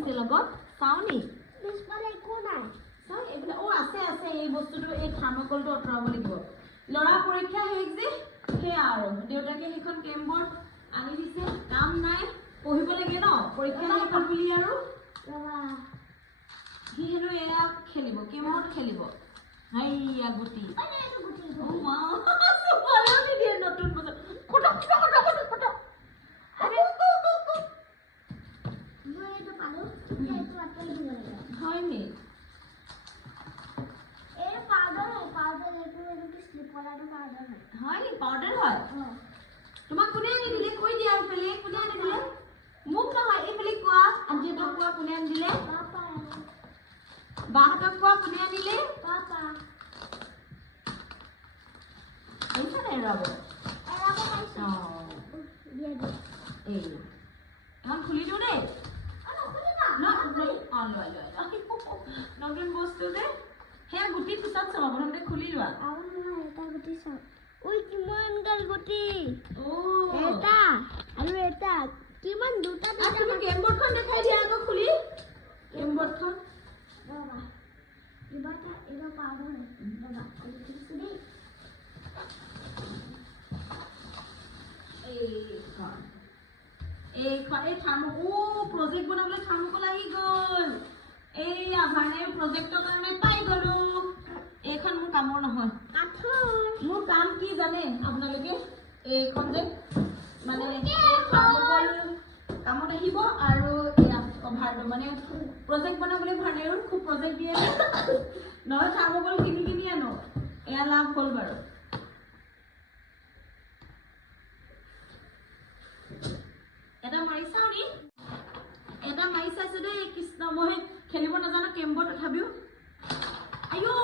দিছে লগত চাওনি পিছফালে একো নাই চাও এইবিলাক আছে আছে এই বস্তুটো এই থাৰ্মোকলটো অতৰাব লাগিব লৰা পৰীক্ষা শেষ যে সেয়া আৰু দেউতাকে সেইখন কেম্বৰ্ড আনি দিছে কাম নাই পঢ়িব লাগে ন পৰীক্ষা শেষ হ'ল বুলি আৰু সি হেনো এয়া খেলিব কেম্বৰ্ড খেলিব হাইয়া গুটি ও মা সুপালো নিদিয়ে নতুন বছৰ কটক কটক কটক কটক মই এটা পালো এইটো আতৰি দিব লাগে হয় নি এই পাউডাৰ এইটো স্লিপলাটো পাউডাৰ হয় নি পাউডাৰ হয় তোমাক কোনে আনি দিলে কৈ দিয়া এইফালে কোনে আনি দিলে মোক নহয় এইফালে কোৱা আন্টিহঁতক কোৱা কোনে আনি দিলে পাপা বাহঁতক কোৱা কোনে আনিলে পাপা এইফালে ৰ'ব এৰাব পাইছো দিয়া দিয়া এই এখন খুলি দিওঁ দেই নতুন বস্তু যে সেয়া গুটি পিছত চাব প্ৰথমতে খুলি লোৱা আৰু নহয় এটা গুটি চাওক ওই কিমান গাল গুটি অ' এটা আৰু এটা কিমান দুটা আৰু তুমি কেম্বৰ্ডখন দেখাই দিয়া আকৌ খুলি কেম্বৰ্ডখন ৰবা কিবা এটা পাউডাৰ ৰবা এইটো দেই এইখন এই প্ৰজেক্ট বনাবলৈ থাৰ্মোকল আহি গ'ল এই আমাৰ প্ৰজেক্টৰ কাৰণে পাই গ'লো এইখন মোৰ কামৰ নহয় মোৰ কাম কি জানে আপোনালোকে এইখন যে মানে থাৰ্মোকল কামত আহিব আৰু কভাৰটো মানে প্ৰজেক্ট বনাবলৈ ভালেও খুব প্ৰজেক্ট দিয়ে নহয় থাৰ্মোকল কিনি আনো এয়া লাভ হ'ল বাৰু এটা মাৰি চাও নি এটা মাৰি চাইছো দেই কৃষ্ণ মই খেলিব নাজানো কেম্বৰ্ড তথাপিও আইও